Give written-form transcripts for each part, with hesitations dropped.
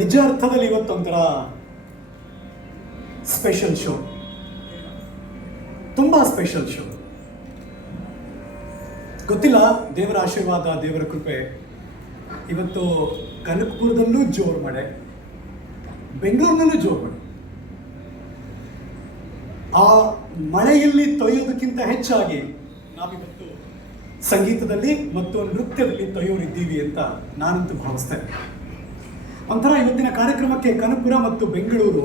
ನಿಜ ಅರ್ಥದಲ್ಲಿ ಇವತ್ತೊಂಥರ special show, ತುಂಬಾ ಸ್ಪೆಷಲ್ ಶೋ. ಗೊತ್ತಿಲ್ಲ, ದೇವರ ಆಶೀರ್ವಾದ, ದೇವರ ಕೃಪೆ. ಇವತ್ತು ಕನಕಪುರದಲ್ಲೂ ಜೋರು ಮಳೆ, ಬೆಂಗಳೂರಿನಲ್ಲೂ ಜೋರು ಮಳೆ. ಆ ಮಳೆಯಲ್ಲಿ ತೊಯ್ಯೋದಕ್ಕಿಂತ ಹೆಚ್ಚಾಗಿ ನಾವಿವತ್ತು ಸಂಗೀತದಲ್ಲಿ ಮತ್ತು ನೃತ್ಯದಲ್ಲಿ ತೊಯ್ಯೋರಿದ್ದೀವಿ ಅಂತ ನಾನಂತೂ ಭಾವಿಸ್ತೇನೆ. ಒಂಥರ ಇವತ್ತಿನ ಕಾರ್ಯಕ್ರಮಕ್ಕೆ ಕನಕಪುರ ಮತ್ತು ಬೆಂಗಳೂರು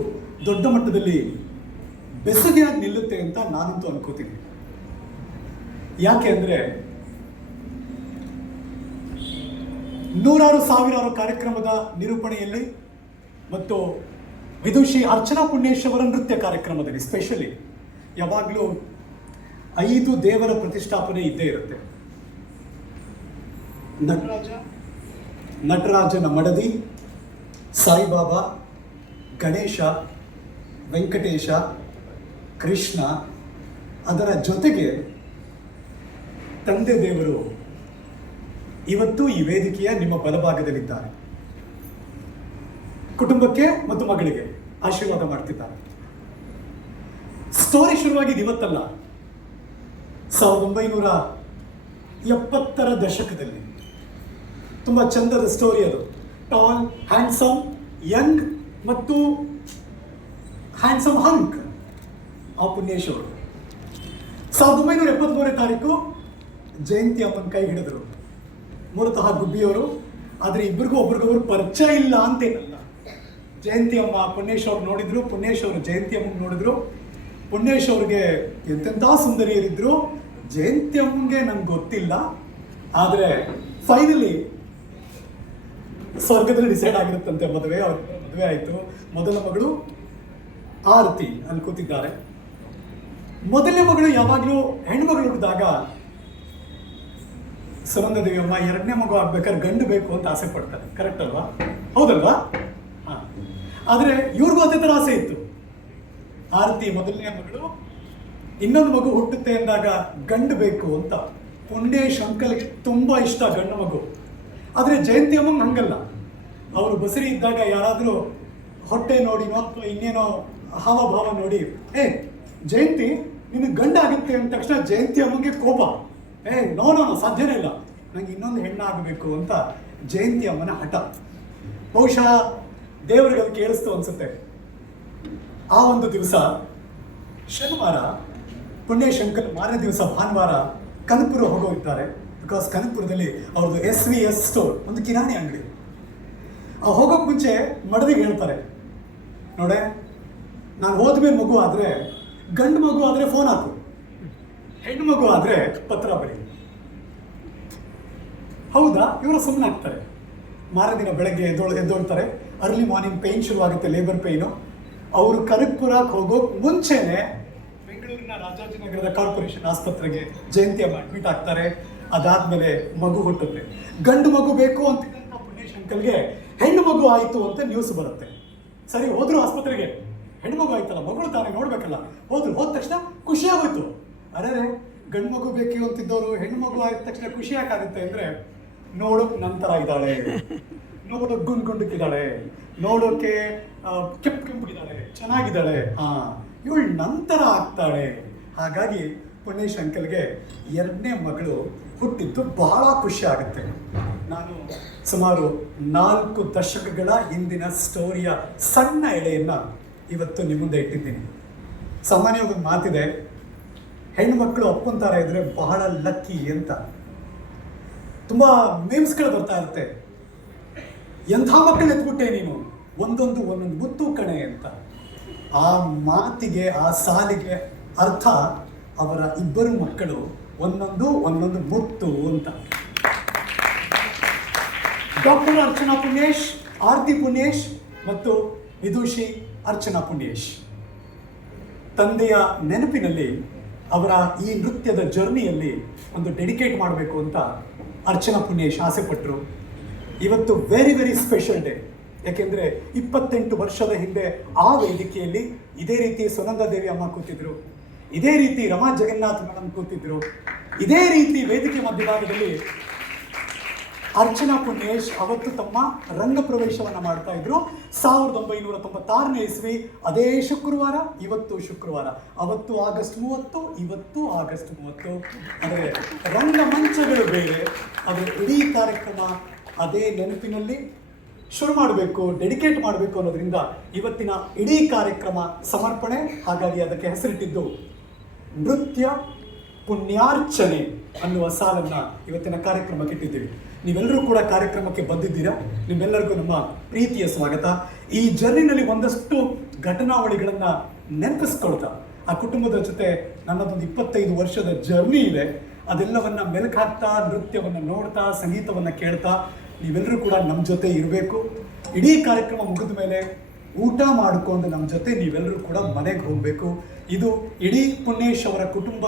ದೊಡ್ಡ ಮಟ್ಟದಲ್ಲಿ ಬೆಸುಗೆಯಾಗಿ ನಿಲ್ಲುತ್ತೆ ಅಂತ ನಾನಂತೂ ಅನ್ಕೋತೀನಿ. ಯಾಕೆ ಅಂದರೆ ನೂರಾರು ಸಾವಿರಾರು ಕಾರ್ಯಕ್ರಮದ ನಿರೂಪಣೆಯಲ್ಲಿ ಮತ್ತು ವಿದುಷಿ ಅರ್ಚನಾ ಪುಣ್ಯೇಶ್ ಅವರ ನೃತ್ಯ ಕಾರ್ಯಕ್ರಮದಲ್ಲಿ ಸ್ಪೆಷಲಿ ಯಾವಾಗಲೂ 5 ದೇವರ ಪ್ರತಿಷ್ಠಾಪನೆ ಇದ್ದೇ ಇರುತ್ತೆ. ನಟರಾಜನ ಮಡದಿ, ಸಾಯಿಬಾಬಾ, ಗಣೇಶ, ವೆಂಕಟೇಶ, ಕೃಷ್ಣ, ಅದರ ಜೊತೆಗೆ ತಂದೆ ದೇವರು ಇವತ್ತು ಈ ವೇದಿಕೆಯ ನಿಮ್ಮ ಬಲಭಾಗದಲ್ಲಿದ್ದಾರೆ. ಕುಟುಂಬಕ್ಕೆ ಮತ್ತು ಮಗಳಿಗೆ ಆಶೀರ್ವಾದ ಮಾಡ್ತಿದ್ದಾರೆ. ಸ್ಟೋರಿ ಶುರುವಾಗಿದ್ದು ಇವತ್ತಲ್ಲ, 1970ರ ದಶಕದಲ್ಲಿ. ತುಂಬ ಚಂದದ ಸ್ಟೋರಿ ಅದು. ಟಾಲ್, ಹ್ಯಾಂಡ್ಸಮ್, ಯಂಗ್ ಮತ್ತು ಹ್ಯಾಂಡ್ಸಮ್ ಹಂಕ್ ಆ ಪುಣ್ಯೇಶ್ ಅವರು 1973ನೇ ತಾರೀಕು ಜಯಂತಿ ಅಮ್ಮನ ಕೈ ಹಿಡಿದ್ರು. ಮೂಲತಃ ಗುಬ್ಬಿಯವರು, ಆದರೆ ಇಬ್ಬರಿಗೂ ಒಬ್ರಿಗೊಬ್ರು ಪರಿಚಯ ಇಲ್ಲ ಅಂತೇನಲ್ಲ. ಜಯಂತಿ ಅಮ್ಮ ಪುಣ್ಯೇಶ್ ಅವ್ರು ನೋಡಿದ್ರು, ಪುಣ್ಯೇಶ್ ಅವರು ಜಯಂತಿ ಅಮ್ಮಂಗೆ ನೋಡಿದ್ರು. ಪುಣ್ಯೇಶ್ ಅವ್ರಿಗೆ ಎಂತೆಂಥ ಸುಂದರಿಯರಿದ್ರು, ಜಯಂತಿ ಅಮ್ಮಂಗೆ ನಂಗೆ ಗೊತ್ತಿಲ್ಲ. ಆದರೆ ಫೈನಲಿ ಸ್ವರ್ಗದಲ್ಲಿ ಡಿಸೈಡ್ ಆಗಿರುತ್ತಂತೆ ಮದುವೆ. ಅವ್ರ ಮದುವೆ ಆಯಿತು. ಮೊದಲ ಮಗಳು ಆರತಿ ಅಲ್ಲಿ ಕೂತಿದ್ದಾರೆ. ಮೊದಲನೇ ಮಗಳು ಯಾವಾಗಲೂ ಹೆಣ್ಮಗಳು ಹುಟ್ಟಿದಾಗ ಸುನಂದ ದೇವಿ ಅಮ್ಮ ಎರಡನೇ ಮಗು ಆಗ್ಬೇಕಾದ್ರೆ ಗಂಡು ಬೇಕು ಅಂತ ಆಸೆ ಪಡ್ತಾರೆ. ಕರೆಕ್ಟ್ ಅಲ್ವಾ? ಹೌದಲ್ವಾ? ಹಾಂ. ಆದರೆ ಇವ್ರಿಗೂ ಅದೇ ಥರ ಆಸೆ ಇತ್ತು. ಆರತಿ ಮೊದಲನೇ ಮಗಳು, ಇನ್ನೊಂದು ಮಗು ಹುಟ್ಟುತ್ತೆ ಅಂದಾಗ ಗಂಡು ಬೇಕು ಅಂತ ಪುಣ್ಯೇಶ್ ಅಂಕಲ್ಗೆ ತುಂಬ ಇಷ್ಟ ಗಂಡು ಮಗು. ಆದರೆ ಜಯಂತಿ ಅಮ್ಮಂಗೆ ಹಂಗಲ್ಲ. ಅವರು ಬಸರಿ ಇದ್ದಾಗ ಯಾರಾದರೂ ಹೊಟ್ಟೆ ನೋಡಿನೋ ಅಥವಾ ಇನ್ನೇನೋ ಹಾವಭಾವ ನೋಡಿ, ಜಯಂತಿ ನಿನಗೆ ಗಂಡು ಆಗುತ್ತೆ ಅಂದ ತಕ್ಷಣ ಜಯಂತಿ ಅಮ್ಮಂಗೆ ಕೋಪ. ನೋ ಸಾಧ್ಯನೇ ಇಲ್ಲ, ನಂಗೆ ಇನ್ನೊಂದು ಹೆಣ್ಣು ಆಗಬೇಕು ಅಂತ ಜಯಂತಿ ಅಮ್ಮನ ಹಠ. ಬಹುಶಃ ದೇವರಿಗೆ ಅದು ಕೇಳಿಸ್ತು ಅನ್ಸುತ್ತೆ. ಆ ಒಂದು ದಿವಸ ಶನಿವಾರ ಪುಣ್ಯೇಶ್ ಅಂಕಲ್ ಮಾರನೇ ದಿವಸ ಭಾನುವಾರ ಕನಕಪುರ ಹೋಗೋಗಿದ್ದಾರೆ. ಬಿಕಾಸ್ ಕನಕಪುರದಲ್ಲಿ ಅವ್ರದ್ದು SVS ಸ್ಟೋರ್, ಒಂದು ಕಿರಾಣಿ ಅಂಗಡಿ. ಹೋಗೋಕೆ ಮುಂಚೆ ಮಡದಿಗೆ ಹೇಳ್ತಾರೆ, ನೋಡೆ ನಾನು ಹೋದ್ಮೇಲೆ ಮಗು ಆದರೆ, ಗಂಡು ಮಗು ಆದರೆ ಫೋನ್ ಹಾಕು, ಹೆಣ್ಣು ಮಗು ಆದರೆ ಪತ್ರ ಬರೀ. ಹೌದಾ? ಇವರು ಸುಮ್ಮನೆ ಆಗ್ತಾರೆ. ಮಾರನೇ ದಿನ ಬೆಳಗ್ಗೆ ಎದ್ದೊಳ್ತಾರೆ. ಅರ್ಲಿ ಮಾರ್ನಿಂಗ್ ಪೇಯ್ನ್ ಶುರುವಾಗುತ್ತೆ, ಲೇಬರ್ ಪೇಯ್ನು. ಅವರು ಕನಕಪುರಕ್ಕೆ ಹೋಗೋಕೆ ಮುಂಚೆನೆ ಬೆಂಗಳೂರಿನ ರಾಜಾಜಿನಗರದ ಕಾರ್ಪೊರೇಷನ್ ಆಸ್ಪತ್ರೆಗೆ ಜಯಂತಿ ಅಮ್ಮ ಅಡ್ಮಿಟ್ ಆಗ್ತಾರೆ. ಅದಾದಮೇಲೆ ಮಗು ಹುಟ್ಟುತ್ತೆ. ಗಂಡು ಮಗು ಬೇಕು ಅಂತಿದ್ದಂಥ ಪುಣ್ಯೇಶ್ ಅಂಕಲ್ಗೆ ಹೆಣ್ಣು ಮಗು ಆಯಿತು ಅಂತ ನ್ಯೂಸ್ ಬರುತ್ತೆ. ಸರಿ, ಹೋದ್ರು ಆಸ್ಪತ್ರೆಗೆ. ಹೆಣ್ಣು ಮಗು ಆಯ್ತಲ್ಲ, ಮಗಳು ತಾನೇ ನೋಡ್ಬೇಕಲ್ಲ. ಹೋದ ತಕ್ಷಣ ಖುಷಿಯಾಗೋಯ್ತು. ಅರೆ, ಗಂಡು ಮಗು ಬೇಕು ಅಂತಿದ್ದವರು ಹೆಣ್ಣು ಮಗು ಆದ ತಕ್ಷಣ ಖುಷಿ ಯಾಕಾಗುತ್ತೆ ಅಂದರೆ, ನೋಡೋಕೆ ನಂತರ ಇದ್ದಾಳೆ, ನೋಡೋಕೆ ಗುಂಡ್ಗುಂಡಕ್ಕಿದ್ದಾಳೆ, ನೋಡೋಕೆ ಕೆಂಪಿಗಿದ್ದಾಳೆ, ಚೆನ್ನಾಗಿದ್ದಾಳೆ. ಇವಳು ನಂತರ ಆಗ್ತಾಳೆ. ಹಾಗಾಗಿ ಪುಣ್ಯೇಶ್ ಅಂಕಲ್ಗೆ ಎರಡನೇ ಮಗಳು ಹುಟ್ಟಿದ್ದು ಬಹಳ ಖುಷಿ ಆಗುತ್ತೆ. ನಾನು ಸುಮಾರು 4 ದಶಕಗಳ ಹಿಂದಿನ ಸ್ಟೋರಿಯ ಸಣ್ಣ ಎಳೆಯನ್ನು ಇವತ್ತು ನಿಮ್ಮ ಮುಂದೆ ಇಟ್ಟಿದ್ದೀನಿ. ಸಾಮಾನ್ಯವಾಗಿ ಒಂದು ಮಾತಿದೆ, ಹೆಣ್ಣುಮಕ್ಕಳು ಅಪ್ಪನ ಥರ ಇದ್ರೆ ಬಹಳ ಲಕ್ಕಿ ಅಂತ. ತುಂಬ ಮೇಮ್ಸ್ಗಳು ಬರ್ತಾ ಇರುತ್ತೆ. ಎಂಥ ಮಕ್ಕಳು ಎತ್ಬಿಟ್ಟೆ ನೀನು, ಒಂದೊಂದು ಮುತ್ತು ಕಣೆ ಅಂತ. ಆ ಮಾತಿಗೆ, ಆ ಸಾಲಿಗೆ ಅರ್ಥ ಅವರ ಇಬ್ಬರು ಮಕ್ಕಳು ಒಂದೊಂದು ಮುತ್ತು ಅಂತ. ಡಾಕ್ಟರ್ ಅರ್ಚನಾ ಪುಣ್ಯೇಶ್, ಆರತಿ ಪುಣ್ಯೇಶ್ ಮತ್ತು ವಿದುಷಿ ಅರ್ಚನಾ ಪುಣ್ಯೇಶ್. ತಂದೆಯ ನೆನಪಿನಲ್ಲಿ ಅವರ ಈ ನೃತ್ಯದ ಜರ್ನಿಯಲ್ಲಿ ಒಂದು ಡೆಡಿಕೇಟ್ ಮಾಡಬೇಕು ಅಂತ ಅರ್ಚನಾ ಪುಣ್ಯೇಶ್ ಆಸೆ ಪಟ್ಟರು. ಇವತ್ತು ವೆರಿ ವೆರಿ ಸ್ಪೆಷಲ್ ಡೇ. ಯಾಕೆಂದರೆ 28 ವರ್ಷದ ಹಿಂದೆ ಆ ವೇದಿಕೆಯಲ್ಲಿ ಇದೇ ರೀತಿ ಸುನಂದ ದೇವಿ ಅಮ್ಮ ಕೂತಿದ್ರು, ಇದೇ ರೀತಿ ರಮಾ ಜಗನ್ನಾಥ್ ಮೇಡಮ್ ಕೂತಿದ್ರು, ಇದೇ ರೀತಿ ವೇದಿಕೆ ಮಧ್ಯಭಾಗದಲ್ಲಿ ಅರ್ಚನಾ ಪುಣ್ಯೇಶ್ ಅವತ್ತು ತಮ್ಮ ರಂಗ ಪ್ರವೇಶವನ್ನು ಮಾಡ್ತಾ ಇದ್ರು. 1996ನೇ ಇಸ್ವಿ, ಅದೇ ಶುಕ್ರವಾರ, ಇವತ್ತು ಶುಕ್ರವಾರ. ಅವತ್ತು ಆಗಸ್ಟ್ 30, ಇವತ್ತು ಆಗಸ್ಟ್ 30. ಅಂದರೆ ರಂಗಮಂಚಗಳು ಬೇರೆ, ಅದರ ಇಡೀ ಕಾರ್ಯಕ್ರಮ ಅದೇ ನೆನಪಿನಲ್ಲಿ ಶುರು ಮಾಡಬೇಕು, ಡೆಡಿಕೇಟ್ ಮಾಡಬೇಕು ಅನ್ನೋದ್ರಿಂದ ಇವತ್ತಿನ ಇಡೀ ಕಾರ್ಯಕ್ರಮ ಸಮರ್ಪಣೆ. ಹಾಗಾಗಿ ಅದಕ್ಕೆ ಹೆಸರಿಟ್ಟಿದ್ದು ನೃತ್ಯ ಪುಣ್ಯಾರ್ಚನೆ ಅನ್ನುವ ಸಾಲನ್ನು ಇವತ್ತಿನ ಕಾರ್ಯಕ್ರಮಕ್ಕೆ ಇಟ್ಟಿದ್ದೀವಿ. ನೀವೆಲ್ಲರೂ ಕೂಡ ಕಾರ್ಯಕ್ರಮಕ್ಕೆ ಬಂದಿದ್ದೀರಾ. ನಿಮ್ಮೆಲ್ಲರಿಗೂ ನಮ್ಮ ಪ್ರೀತಿಯ ಸ್ವಾಗತ. ಈ ಜರ್ನಿನಲ್ಲಿ ಒಂದಷ್ಟು ಘಟನಾವಳಿಗಳನ್ನು ನೆನಪಿಸ್ಕೊಳ್ತಾ, ಆ ಕುಟುಂಬದ ಜೊತೆ ನನ್ನದೊಂದು 25 ವರ್ಷದ ಜರ್ನಿ ಇದೆ. ಅದೆಲ್ಲವನ್ನ ಮೆಲುಕು ಹಾಕ್ತಾ, ನೃತ್ಯವನ್ನು ನೋಡ್ತಾ, ಸಂಗೀತವನ್ನು ಕೇಳ್ತಾ ನೀವೆಲ್ಲರೂ ಕೂಡ ನಮ್ಮ ಜೊತೆ ಇರಬೇಕು. ಇಡೀ ಕಾರ್ಯಕ್ರಮ ಮುಗಿದ ಮೇಲೆ ಊಟ ಮಾಡಿಕೊಂಡು ನಮ್ಮ ಜೊತೆ ನೀವೆಲ್ಲರೂ ಕೂಡ ಮನೆಗೆ ಹೋಗಬೇಕು. ಇದು ಇಡೀ ಪುಣ್ಯೇಶ್ ಅವರ ಕುಟುಂಬ